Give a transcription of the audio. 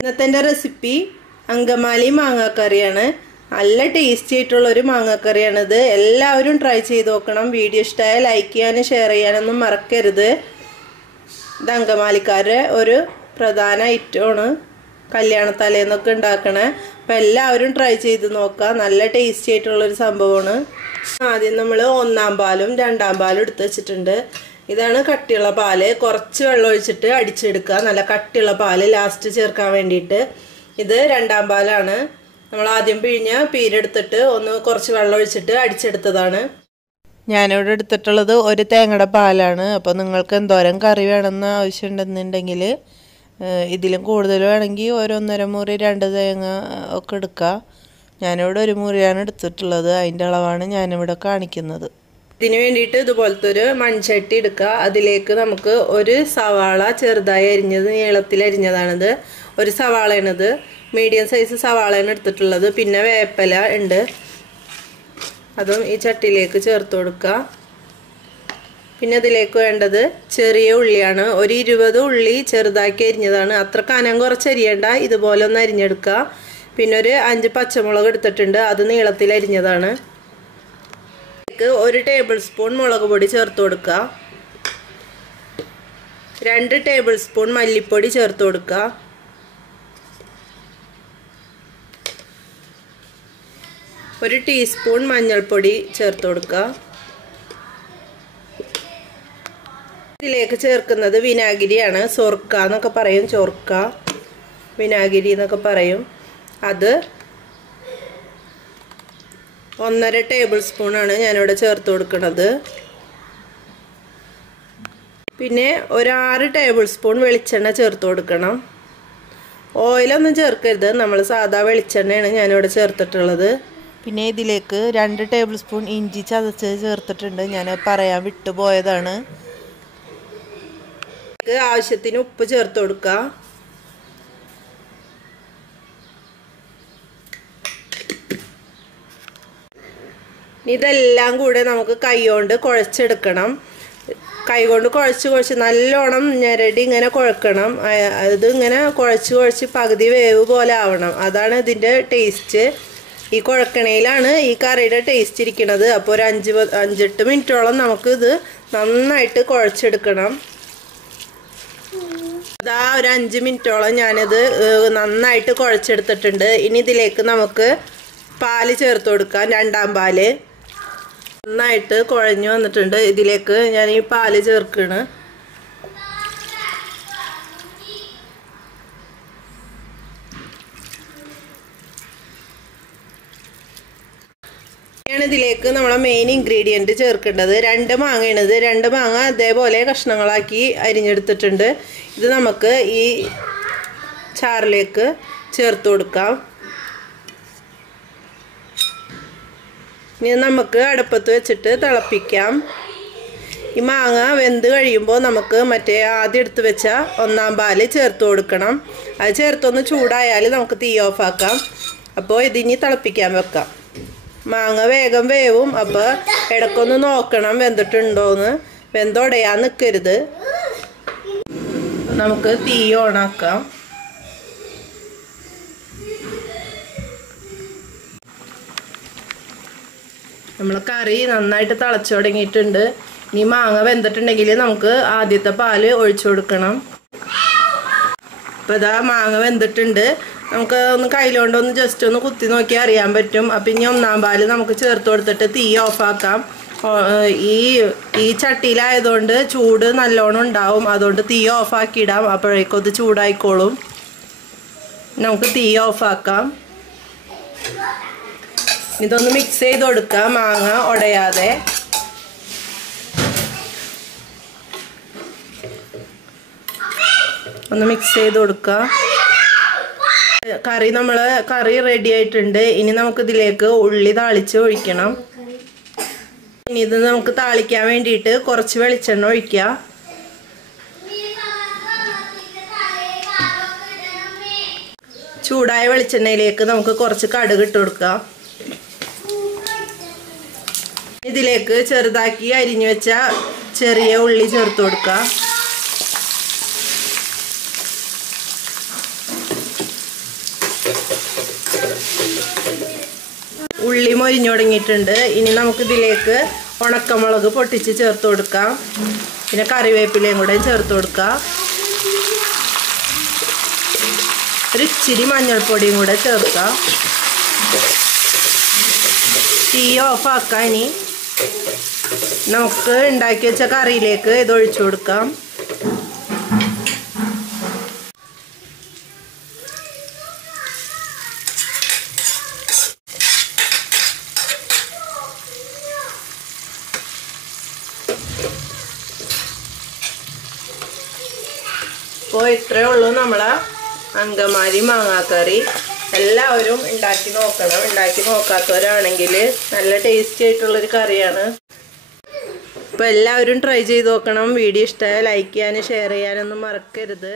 ഇന്നത്തെ റെസിപ്പി അങ്കമാലി മാങ്ങാക്കറിയാണ്. നല്ല ടേസ്റ്റി ആയിട്ടുള്ള ഒരു മാങ്ങാക്കറിയാണിത് എല്ലാവരും ട്രൈ ചെയ്ത് നോക്കണം. വീഡിയോ ഇഷ്ടമായ ലൈക്ക് ചെയ്യാനും ഷെയർ ചെയ്യാനൊന്നും മറക്കരുത്. ഇത് അങ്കമാലിക്കാരുടെ ഒരു പ്രധാന ഐറ്റമാണ് കല്യാണ തലേന്നൊക്കെ ഉണ്ടാക്കണേ. അപ്പം എല്ലാവരും ട്രൈ ചെയ്ത് നോക്കുക നല്ല ടേസ്റ്റി ആയിട്ടുള്ളൊരു സംഭവമാണ്. ആദ്യം നമ്മൾ ഒന്നാം പാലും രണ്ടാം പാലും എടുത്ത് വെച്ചിട്ടുണ്ട്. ഇതാണ് കട്ടിയുള്ള പാൽ. കുറച്ച് വെള്ളം ഒഴിച്ചിട്ട് അടിച്ചെടുക്കുക. നല്ല കട്ടിയുള്ള പാൽ ലാസ്റ്റ് ചേർക്കാൻ വേണ്ടിയിട്ട്. ഇത് രണ്ടാം പാലാണ്. നമ്മൾ ആദ്യം പിഴിഞ്ഞ പീരെടുത്തിട്ട് ഒന്ന് കുറച്ച് വെള്ളം ഒഴിച്ചിട്ട് അടിച്ചെടുത്തതാണ്. ഞാനിവിടെ എടുത്തിട്ടുള്ളത് ഒരു തേങ്ങയുടെ പാലാണ്. അപ്പോൾ നിങ്ങൾക്ക് എന്തോരം കറി വേണമെന്ന് ആവശ്യമുണ്ടെന്നുണ്ടെങ്കിൽ ഇതിലും കൂടുതൽ വേണമെങ്കിൽ ഓരോന്നര മുറി രണ്ട് തേങ്ങ ഒക്കെ എടുക്കുക ഞാനിവിടെ ഒരു മുറിയാണ് എടുത്തിട്ടുള്ളത്. അതിന്റെ അളവാണ് ഞാനിവിടെ കാണിക്കുന്നത്. ഇതിന് വേണ്ടിയിട്ട് ഇതുപോലത്തെ ഒരു മൺചട്ടി എടുക്കുക. അതിലേക്ക് നമുക്ക് ഒരു സവാള ചെറുതായി അരിഞ്ഞത് നീളത്തിൽ അരിഞ്ഞതാണിത്. ഒരു സവാളയാണിത്. മീഡിയം സൈസ് സവാളയാണ് എടുത്തിട്ടുള്ളത്. പിന്നെ വേപ്പല ഉണ്ട്. അതും ഈ ചട്ടിയിലേക്ക് ചേർത്ത് കൊടുക്കുക. പിന്നെ അതിലേക്ക് വേണ്ടത് ചെറിയ ഉള്ളിയാണ്. ഒരു ഇരുപത് ഉള്ളി ചെറുതാക്കി അരിഞ്ഞതാണ്. അത്ര കനം കുറച്ച് അരിയേണ്ട. ഇതുപോലെ ഒന്ന് അരിഞ്ഞെടുക്കുക. പിന്നെ ഒരു അഞ്ച് പച്ചമുളക് എടുത്തിട്ടുണ്ട്. അത് നീളത്തിൽ അരിഞ്ഞതാണ്. ഒരു ടേബിൾ സ്പൂൺ മുളക് പൊടി ചേർത്ത് കൊടുക്കുക. രണ്ട് ടേബിൾ സ്പൂൺ മല്ലിപ്പൊടി ചേർത്ത് കൊടുക്കുക. ഒരു ടീസ്പൂൺ മഞ്ഞൾപ്പൊടി ചേർത്ത് കൊടുക്കുക. ഇതിലേക്ക് ചേർക്കുന്നത് വിനാഗിരിയാണ്. സൊർക്ക എന്നൊക്കെ പറയും ചോർക്ക വിനാഗിരി എന്നൊക്കെ പറയും. അത് ഒന്നര ടേബിൾ സ്പൂണാണ് ഞാനിവിടെ ചേർത്ത് കൊടുക്കുന്നത്. പിന്നെ ഒരു ടേബിൾ സ്പൂൺ വെളിച്ചെണ്ണ ചേർത്ത് കൊടുക്കണം. ഓയിലൊന്നും ചേർക്കരുത്. നമ്മൾ സാധാ വെളിച്ചെണ്ണയാണ് ഞാനിവിടെ ചേർത്തിട്ടുള്ളത്. പിന്നെ ഇതിലേക്ക് രണ്ട് ടേബിൾ സ്പൂൺ ഇഞ്ചി ചതച്ച് ചേർത്തിട്ടുണ്ട്. ഞാൻ പറയാൻ വിട്ടുപോയതാണ്. ആവശ്യത്തിന് ഉപ്പ് ചേർത്ത് കൊടുക്കുക. ഇതെല്ലാം കൂടെ നമുക്ക് കൈകൊണ്ട് കുഴച്ചെടുക്കണം. കൈകൊണ്ട് കുഴച്ച് കുഴച്ച് നല്ലോണം ഞെരടി ഇങ്ങനെ കുഴക്കണം. ഇത് ഇങ്ങനെ കുഴച്ച് കുഴച്ച് പകുതി വേവ് പോലെ ആവണം. അതാണ് ഇതിന്റെ ടേസ്റ്റ്. ഈ കുഴക്കണയിലാണ് ഈ കറിയുടെ ടേസ്റ്റ് ഇരിക്കുന്നത് അപ്പോൾ ഒരു അഞ്ച് അഞ്ചെട്ട് മിനിറ്റോളം നമുക്ക് ഇത് നന്നായിട്ട് കുഴച്ചെടുക്കണം. അതാ ഒരു അഞ്ച് മിനിറ്റോളം ഞാനിത് നന്നായിട്ട് കുഴച്ചെടുത്തിട്ടുണ്ട്. ഇനി ഇതിലേക്ക് നമുക്ക് പാൽ ചേർത്ത് കൊടുക്കാം. രണ്ടാം പാൽ. നന്നായിട്ട് കുഴഞ്ഞു വന്നിട്ടുണ്ട്. ഇതിലേക്ക് ഞാൻ ഈ പാൽ ചേർക്കണ്. ാണ് ഇതിലേക്ക് നമ്മളെ മെയിൻ ഇൻഗ്രീഡിയന്റ് ചേർക്കേണ്ടത്. രണ്ട് മാങ്ങയാണിത് രണ്ട് മാങ്ങ അതേപോലെ കഷ്ണങ്ങളാക്കി അരിഞ്ഞെടുത്തിട്ടുണ്ട്. ഇത് നമുക്ക് ഈ ചാറിലേക്ക് ചേർത്ത് കൊടുക്കാം. ഇനി നമുക്ക് അടുപ്പത്ത് വെച്ചിട്ട് തിളപ്പിക്കാം. ഈ മാങ്ങ വെന്ത് കഴിയുമ്പോൾ നമുക്ക് മറ്റേ ആദ്യം എടുത്ത് വെച്ച ഒന്നാം പാൽ ചേർത്ത് കൊടുക്കണം. അത് ചേർത്തൊന്ന് ചൂടായാൽ നമുക്ക് തീ ഓഫാക്കാം അപ്പോൾ ഇതിനി തിളപ്പിക്കാൻ വെക്കാം. മാങ്ങ വേഗം വേവും. അപ്പോൾ ഇടക്കൊന്ന് നോക്കണം വെന്തിട്ടുണ്ടോയെന്ന് വെന്തോടയാൻ നിൽക്കരുത് നമുക്ക് തീ ഓണാക്കാം. നമ്മൾ കറി നന്നായിട്ട് തിളച്ചു തുടങ്ങിയിട്ടുണ്ട്. ഇനി മാങ്ങ വെന്തിട്ടുണ്ടെങ്കിൽ നമുക്ക് ആദ്യത്തെ പാൽ ഒഴിച്ചു കൊടുക്കണം. അപ്പോൾ ഇതാ മാങ്ങ വെന്തിട്ടുണ്ട്. നമുക്ക് ഒന്ന് കയ്യിലോണ്ടൊന്ന് ജസ്റ്റ് ഒന്ന് കുത്തി നോക്കി അറിയാൻ പറ്റും. അപ്പം ഇനി ഒന്നാം പാൽ നമുക്ക് ചേർത്ത് കൊടുത്തിട്ട് തീ ഓഫാക്കാം ഈ ഈ ചട്ടിയിലായതുകൊണ്ട് ചൂട് നല്ലോണം ഉണ്ടാവും. അതുകൊണ്ട് തീ ഓഫാക്കിയിടാം അപ്പോഴേക്കും അത് ചൂടായിക്കോളും. നമുക്ക് തീ ഓഫാക്കാം ഇതൊന്ന് മിക്സ് ചെയ്ത് കൊടുക്കാം മാങ്ങ ഉടയാതെ ഒന്ന് മിക്സ് ചെയ്ത് കൊടുക്കുക കറി നമ്മൾ കറി റെഡി ആയിട്ടുണ്ട്. ഇനി നമുക്ക് ഇതിലേക്ക് ഉള്ളി താളിച്ച് ഒഴിക്കണം. ഇനി ഇത് നമുക്ക് താളിക്കാൻ വേണ്ടിയിട്ട് കുറച്ച് വെളിച്ചെണ്ണ ഒഴിക്കുക. ചൂടായ വെളിച്ചെണ്ണയിലേക്ക് നമുക്ക് കുറച്ച് കടുക് ഇട്ട് കൊടുക്കാം. ഇതിലേക്ക് ചെറുതാക്കി അരിഞ്ഞു വെച്ച ചെറിയ ഉള്ളി ചേർത്ത് കൊടുക്കുക ഉള്ളി മൊരിഞ്ഞു തുടങ്ങിയിട്ടുണ്ട്. ഇനി നമുക്ക് ഇതിലേക്ക് ഉണക്കമുളക് പൊട്ടിച്ച് ചേർത്ത് കൊടുക്കാം. പിന്നെ കറിവേപ്പിലയും കൂടെ ചേർത്ത് കൊടുക്കാം. ഒരു ഇച്ചിരി മഞ്ഞൾപ്പൊടിയും കൂടെ ചേർക്കാം. തീ ഓഫാക്കാം ഇനി. നമുക്ക് ഉണ്ടാക്കി വെച്ച കറിയിലേക്ക് ഇത് ഒഴിച്ചു കൊടുക്കാം. അപ്പോൾ ഇത്രയേ ഉള്ളൂ നമ്മളെ അങ്കമാലി മാങ്ങാക്കറി. എല്ലാവരും ഉണ്ടാക്കി നോക്കണം. ഉണ്ടാക്കി നോക്കാത്തവരാണെങ്കിൽ നല്ല ടേസ്റ്റി ആയിട്ടുള്ളൊരു കറിയാണ്. അപ്പോൾ എല്ലാവരും ട്രൈ ചെയ്ത് നോക്കണം. വീഡിയോ ഇഷ്ടമായ ലൈക്ക് ചെയ്യാനും ഷെയർ ചെയ്യാനൊന്നും മറക്കരുത്.